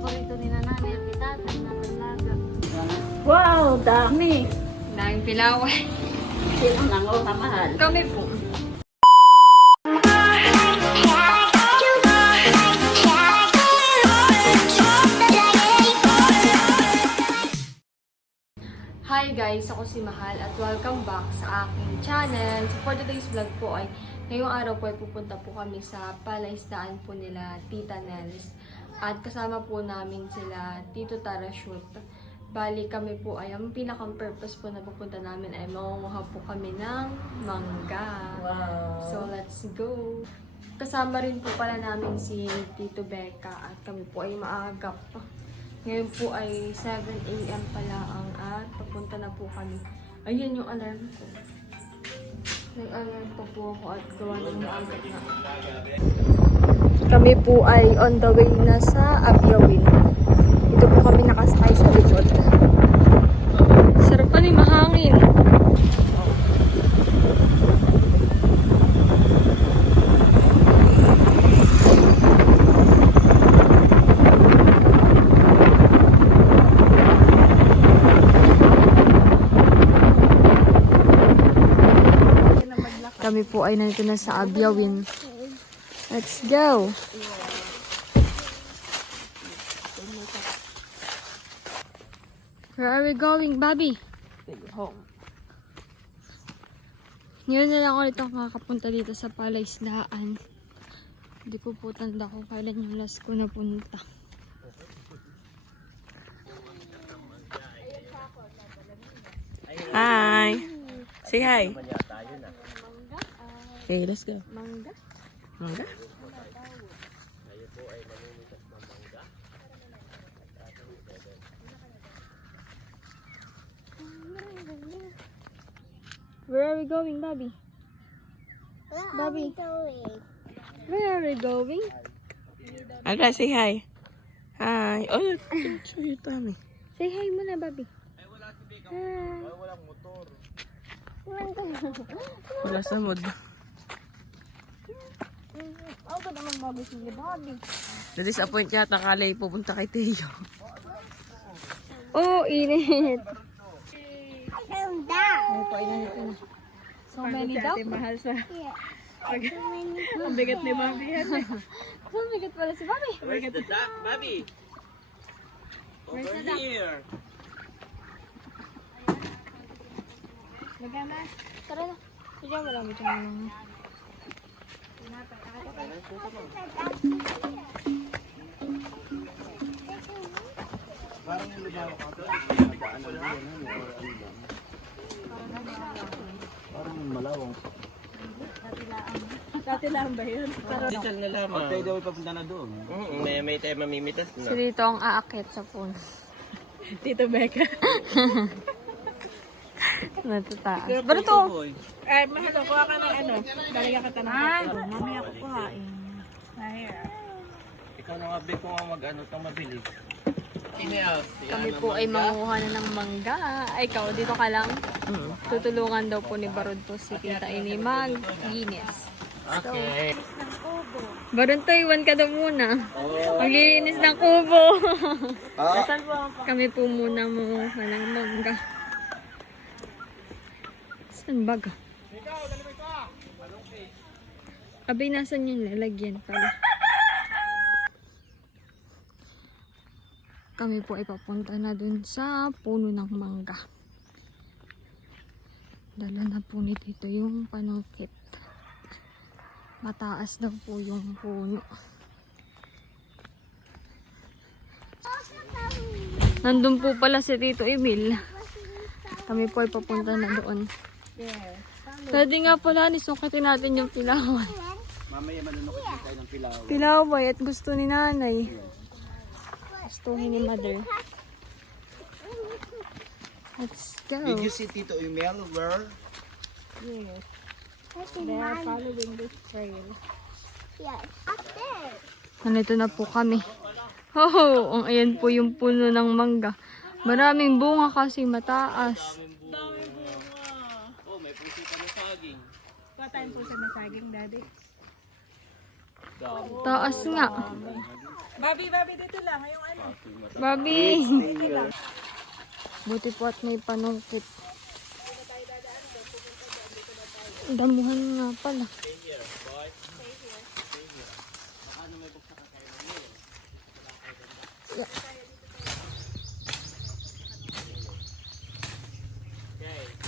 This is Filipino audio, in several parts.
paborito ni nanay at itatay na talaga. Wow, dami. Daming pilawan. Sino nanguha, mahal? Kami po. Hi guys! Ako si Mahal at welcome back sa aking channel. So for today's vlog po ay ngayong araw po ay pupunta po kami sa palaisdaan po nila Tita Nels. At kasama po namin sila Tito Tarashoot. Bali kami po ay ang pinakang purpose po na pupunta namin ay mangunguha po kami ng mangga. Wow. So let's go! Kasama rin po pala namin si Tito Becca at kami po ay maagap. Ngayon po ay 7 AM pala at papunta na po kami. Ayun yung alarm ko. Nag-alarm pa po ako at gawa ng maagap na. Kami po ay on the way na sa Abyawin. Ito po kami nakasakay sa likod. Sarap pa ni mahangin. Kami po ay nandito na sa Abyawin. Let's go! Where are we going, Bobby? Home. Ngayon na lang ulit ako makakapunta dito sa palaisdaan. Hindi ko po tanda ko kailan yung last ko napunta. Hi. Say hi. Okay, let's go. Mangga? Mangga? Where are we going, Bobby? Bobby? Where are we going? Aga, say hi. Hi. Oh, show your tummy. Say hi muna, Bobby. Hi. Wala sa mood. Ako naman Bobby sige, Bobby. Na-disappoint yata kalay pupunta kay Teo. Oh, init. Ano po, init na. So many daw? Mahal sa... Ang bigat ni Bobby yan. Ang bigat pala si Bobby. Where's the duck, Bobby? Where's Over the duck? here. Magana. Tara na. Bigyan mo lang. Bigyan mo lang. Parang yung lumawa ka ito. Parang malawang. Dati lang ba yun? Digital na lamang. Pwede daw ipapunta na doon. May tayo mamimitas So na. dito ang aakit sa phone. Tito Becca. Natataas. Pero to. Ay, mahal, kuha ka ng ano. Galing ka tanong. Ay, mami ako kuhain. Ikaw na nga, Bek, kung mag-ano itong mabilis. Kami po ay manguha na ng mangga. Ay, ikaw, dito ka lang. Tutulungan daw po ni Barod to si Tita Ini mag-linis. Okay. Barod to, iwan ka daw muna. Maglinis ng kubo. Kami po muna manguha ng mangga. Saan baga? Abay, nasan yung lalagyan pala? Kami po ay papunta na dun sa puno ng mangga. Dala na po ni Tito yung panungkit. Mataas daw po yung puno. Nandun po pala si Tito Emil. Kami po ay papunta na doon. Pwede nga pala, nisukitin natin yung pilaway. Mamaya manunukit tayo ng pilaw. Pilaway at gusto ni nanay. Gusto ni mother. Let's go. Did you see Tito Emil where? Yes. They are following this trail. Yes. Up there. Nandito na po kami. Oh, ayan po yung puno ng mangga. Maraming bunga kasi mataas. Oh, may puso pa na saging. Kuha tayong pusa na saging, daddy. Taas nga. Babi, dito lang. Yung ano. Bobby! Buti po at may panungkit. Damuhan nga pala. Yeah.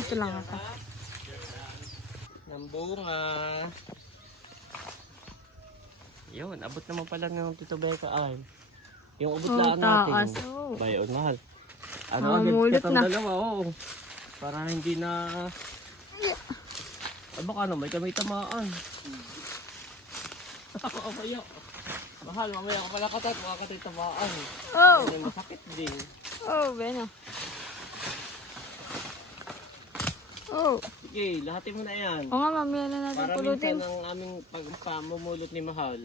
Ito lang ako. Ng bunga. Yun, abot naman pala ng Tito Becca. Ay, yung abot lang natin. Taas. Oh. Bayon, mahal. Mulot agad na. dalawa, oo. Para hindi na... Baka naman kami tamaan. Kapayo. Mahal, mamaya ka pala katat, baka katay tamaan. Oh! Hindi masakit din. Oh, Beno. Oh. Sige, lahatin mo na yan. Oo nga, mamaya na natin Para pulutin. minsan ang aming pagpamumulot ni Mahal.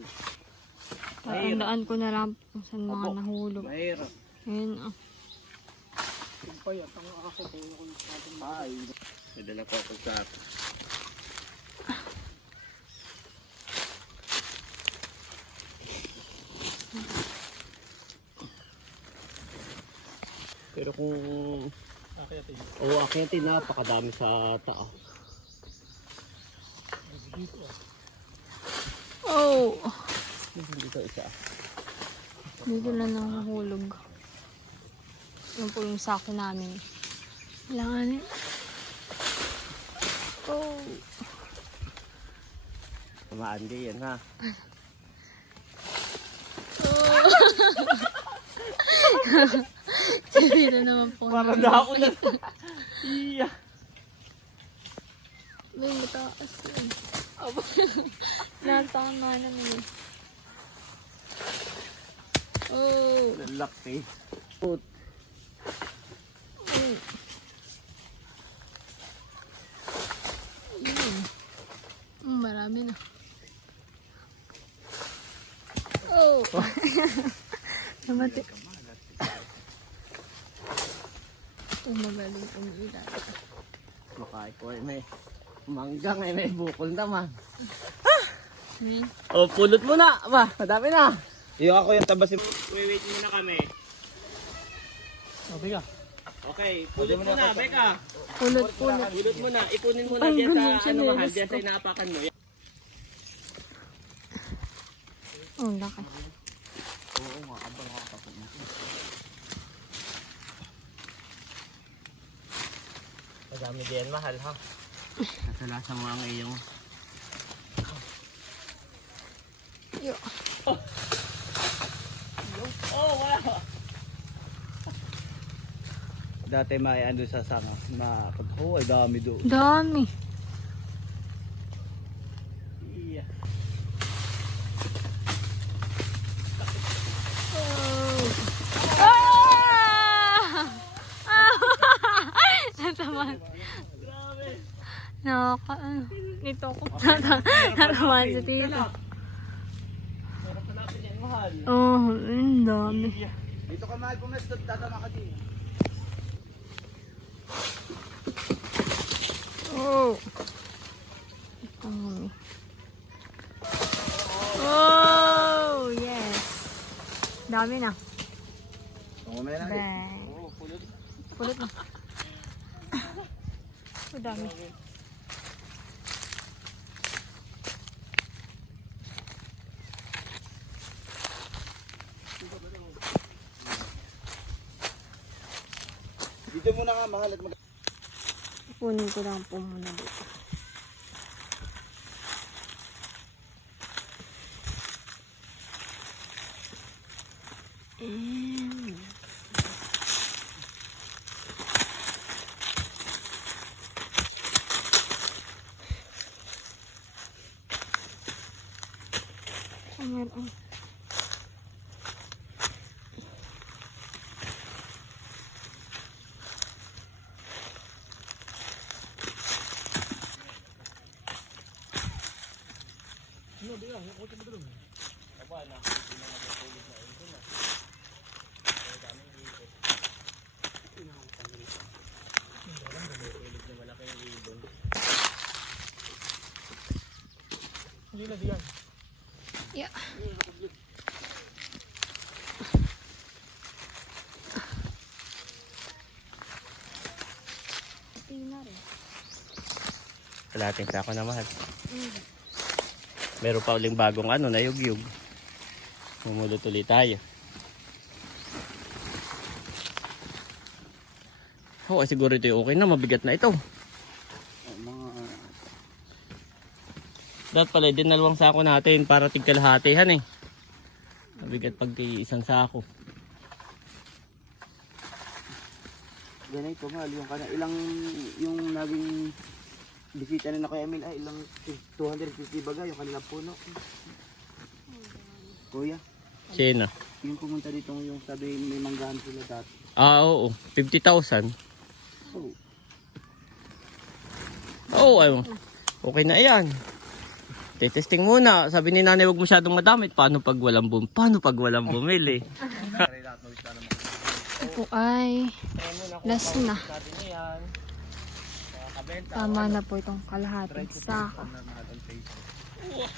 Tatandaan ko na lang kung saan mga Opo. nahulog. Mahirap. Ayun ah. Ay, nadala ko ako sa... Pero kung... Oo, akyatin, napakadami sa taas. Oh! Hindi ko isa. Dito na nahulog. Yan po yung sako namin. Kailangan Oh! Tamaan din yan, ha? Dito naman po. Para na ako na. Iya. May mataas yun. Natama na naman. Oh! Lalaki. Oh. Marami na. Oh! Namati. Ito magaling umiilan. Makain ko ay may manggang ay may bukol naman. Hmm? Oh, pulot mo na. Ba, madami na. Iyo ako yung tabasin. Wait muna kami. Oh, Beka. Okay, pulot mo na, Beka. Pulot. Pulot mo na. Ipunin mo na Ay, diyan sa ganun siya, ano mahal, nervous diyan ko. sa inaapakan mo. Oh, laki. Oo nga, abang nakakapag mo. Madami din mahal ha. Nasalasa mo ang iyong Yo. oh, wala. Dati may ano sa sanga, ay dami doon. Dami. Iya. Oh! Ah! Natamaan. Grabe. Nito ko. Natamaan sa tito. Sarap na natin yan, mahal. Oh, ang dami. Iya. Dito ka mahal, pumestot, tatama ka din. Oh. Oh, yes. Dami na. Mamaya na. Bang. Oo, pulot. Pulot na. Oh, dami. Dito muna nga mahal at Punin ko lang po muna dito. And... meron. Yeah. Kalating sako na mahal. Meron pa uling bagong ano, nayugyug. Mumulot ulit tayo. Oh, siguro ito yung okay na, mabigat na ito. Dapat pala, dinalawang sako natin para tigkalahatihan eh. Mabigat pag isang sako. Ganito mahal, yung ilang yung naging bisita na kay Emil ay ilang 250 baga yung kanilang puno. Kuya, Sino? yung pumunta dito yung sabi may manggahan sila dati. Ah, oo. 50,000. Oh, Oo, ayun. Okay na yan. Testing muna. Sabi ni nanay, huwag masyadong madamit. Paano pag walang bumili? Ito po ay last na. Tama na po itong kalahating sako.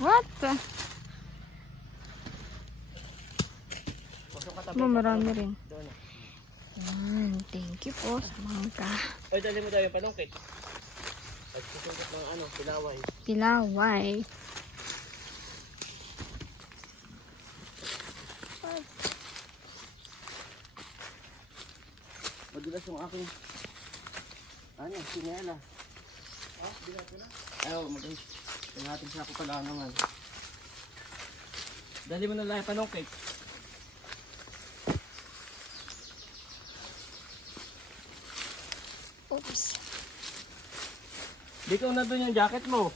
What? Marami rin. Yan. Thank you po sa mangga. Ay, dali mo daw yung panungkit. At susugot ng ano, pilaway. Pilaway. madulas yung aking ano, sinela. Oh, bilang ko na. Ayaw, magaling. Tinating sako pala naman. Dali mo na lang yung panungkit. Oops. Di ko na doon yung jacket mo.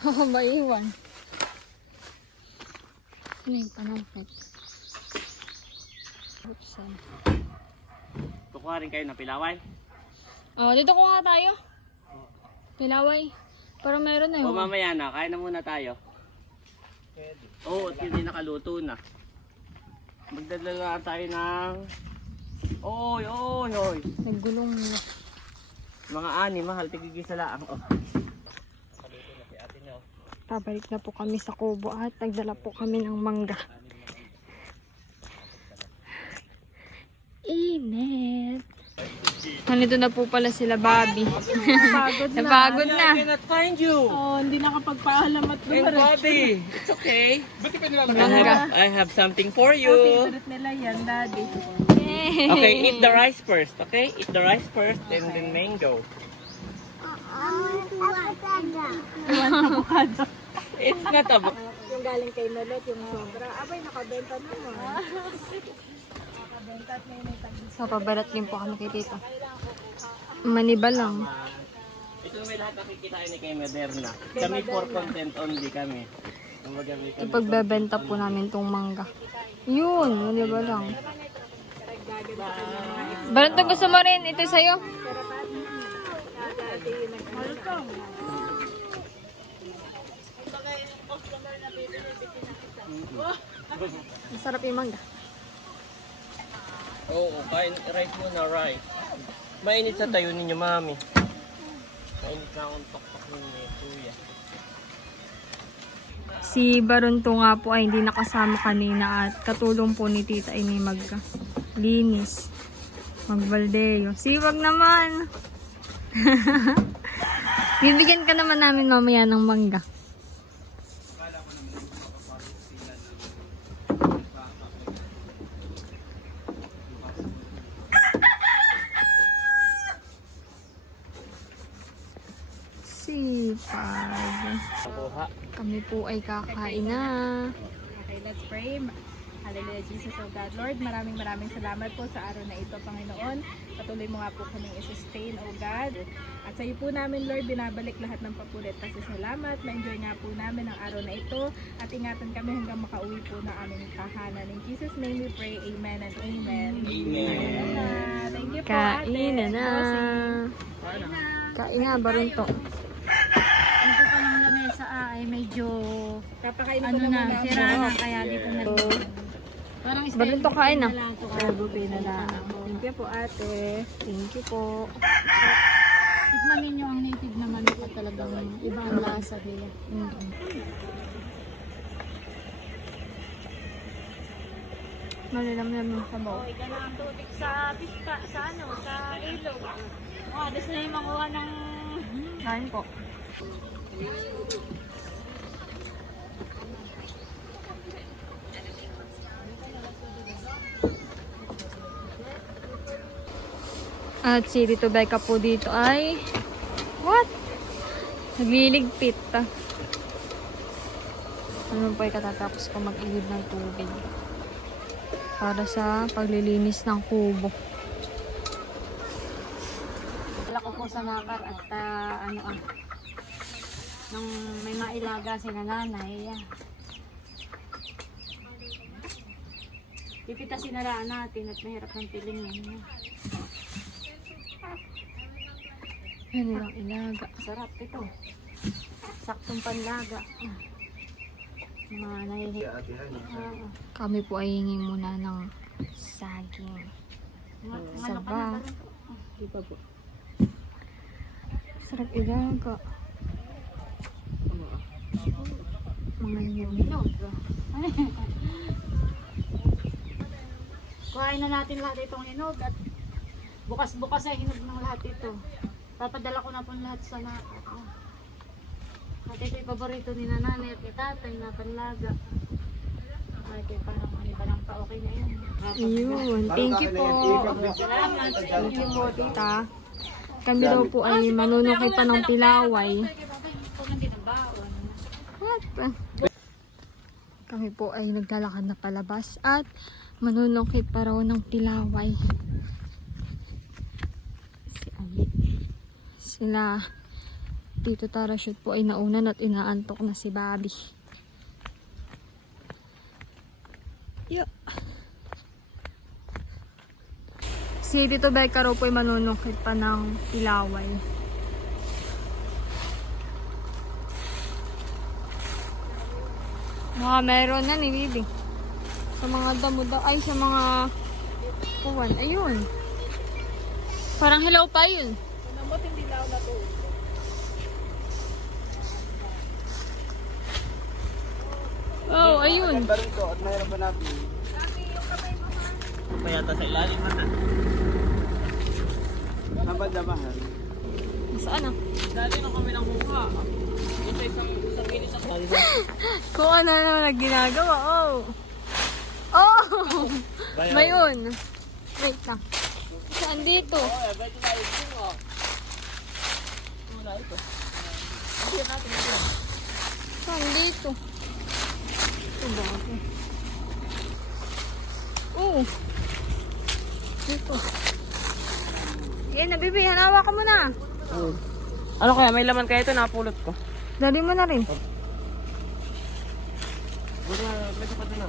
Oh, maiwan. Ano yung panangkit? Oops. Kukuha rin kayo ng pilaway. Oh, dito kuha tayo. Pilaway. Para meron na O yun. mamaya na, kain na muna tayo. Oo, at hindi nakaluto na. Magdadala tayo ng... Oy. Naggulong na. Mga ani, mahal, tigigisa lang. Oh. Nakaluto na si ate niyo. Pabalik na po kami sa kubo at nagdala po kami ng mangga. Init. Nandito na po pala sila Bobby. Napagod na. I cannot find you. Oh, hindi nakapagpaalam at Hey, Bobby, it's okay. Mangga. I have something for you. favorite nila yan, daddy. Okay, eat the rice first, okay? Eat the rice first and then mango. It's not a... Yung galing kay Nolot, yung sobra. Abay, nakabenta naman. Nakabenta at may So, pabalat din po kami kay tita. Maniba lang. Ito may lahat nakikitain ni kay Moderna. Kami for content only kami. Kumbaga may kami. Ipagbebenta po namin tong mangga. Yun, maniba lang. Balat to gusto mo rin. Ito sa'yo. Masarap yung mangga. Oo, kain rice muna, rice. Mainit sa tayo ninyo, mami. Mainit na akong toktok ni kuya. Si Baronto nga po ay hindi nakasama kanina at katulong po ni Tita ay may maglinis. Magbaldeo. Siwag naman. Bibigyan ka naman namin mamaya ng mangga. Sipag. Kuha. Kami po ay kakain na. Okay, let's pray. Hallelujah, Jesus, O God. Lord, maraming salamat po sa araw na ito, Panginoon. Patuloy mo nga po kaming i-sustain, O God. At sa iyo po namin, Lord, binabalik lahat ng papulit. Pasasalamat. Ma-enjoy nga po namin ang araw na ito. At ingatan kami hanggang makauwi po ng aming tahanan. In Jesus' name we pray. Amen and amen. Amen. Thank you po, Kain na na. Bossing. Kain nga, Baronto. Ito pa ng lamesa ay medyo Kapakain ano na, sira na kaya dito na. Parang Baronto, kain na. Buffet na lang. Thank you po, ate. Thank you po. Tikmanin nyo ang native na manok at talagang ibang lasa nila. Malilamnam yung sabaw. Ika na ang tubig sa pista, sa ilog. Adas na yung makuha ng... Kain po. At si Tito Becca po dito ay what? Nagliligpit. Ano po ay katatapos ko mag-ihib ng tubig para sa paglilinis ng kubo. Wala ko po sa nakar at nung may mailaga si nanay. Pipitasin na lang natin at mahirap ng piling yan. Yan lang ilaga. Sarap ito. Saktong panlaga. Mga nahihiya. Kami po ay hingi muna ng saging. Saba. Di pa po. Sarap ilaga. Mga yun. Kuhain na natin lahat itong hinog at bukas-bukas ay hinog ng lahat ito. Papadala ko na po lahat sa at ito yung paborito ni nanay at ni tatay na panlaga. Ay, ito yung parang iba lang pa, okay na yun. Ayun. Thank you po. Salamat. Thank you po, tita. Kami daw po ay manunukay pa ng pilaway. What? Kami po ay naglalakad na palabas at manunukay pa raw ng pilaway. Si Ali. Sila Tito Tarashoot po ay naunan at inaantok na si Bobby. Yo. Si Tito Becca raw po ay manunukit pa ng pilaway. Meron na ni Bibi. Sa mga damo ay sa mga kuwan. Ayun. Parang hello pa yun. Namot hindi na ako natuto. Oh, ayun. Ganda rin to at mayroon pa natin. Payata sa ilalim na. Nabadamahan. Saan ah? Dali na kami ng huha. Ito isang minute ang dali. Kung ano naman ginagawa. Oh. Oh! Mayun. Wait lang. Saan dito? Oh, beto na ito. Wala ito. Hindi natin ito. Saan dito? Ito ba ako? Oh. Dito. Yan na, Bibi. Hanawa ka muna. Ano kaya? May laman kaya ito? Napulot ko. Dali mo na rin. Buti na, medyo pa doon na.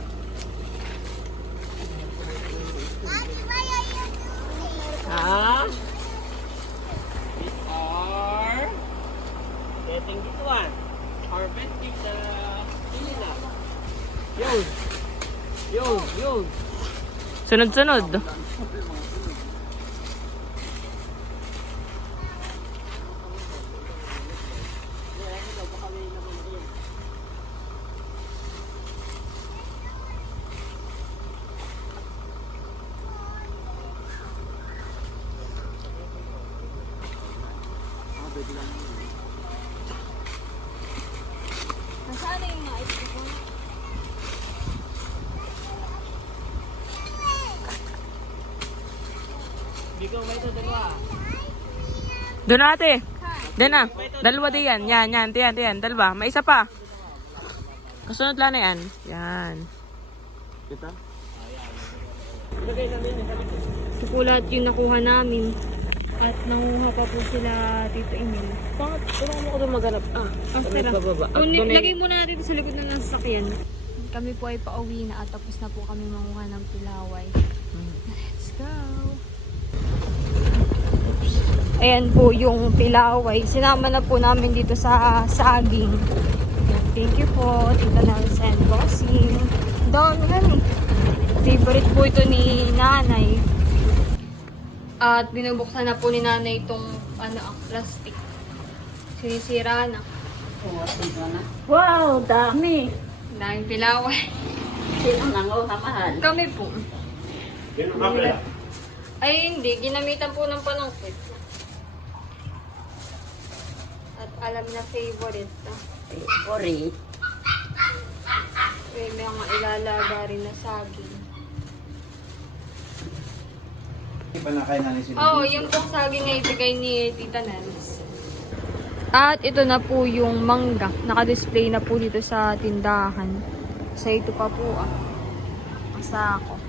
Ah? We are getting this one. Harvesting the Ilina. Yun. Sunod-sunod. Nasaan yung nais ko? Bigaw ba ito? Dalawa. Doon ate. Doon na. Dalawa din yan. Yan. Dalawa. May isa pa. Kasunod lang na yan. Yan. Kita? Ito po lahat yung nakuha namin. At nanguha pa po sila Tito Emil. Bakit? Tulungan mo ko doon maghanap. Tara. bababa. At Kunin, doon ay- lagay muna natin ito sa likod ng sasakyan. Kami po ay pauwi na at tapos na po kami manguha ng pilaway. Let's go! Ayan po yung pilaway. Sinama na po namin dito sa saging. Thank you po, Tita Nelson and Bossing. Dami yan eh. Favorite po ito ni Nanay. At binubuksan na po ni Nanay itong plastic. Sinisira na. Wow, dami. Daming pilaway. Sino nanguha, mahal? Kami po. Ay, hindi. Ginamitan po ng panungkit. At alam na favorite. Favorite. May mga ilalaga rin na saging. Oo, yung pong saging ay ibigay ni Tita Nels. At ito na po yung mangga. Naka-display na po dito sa tindahan. Sa ito pa po ang sako.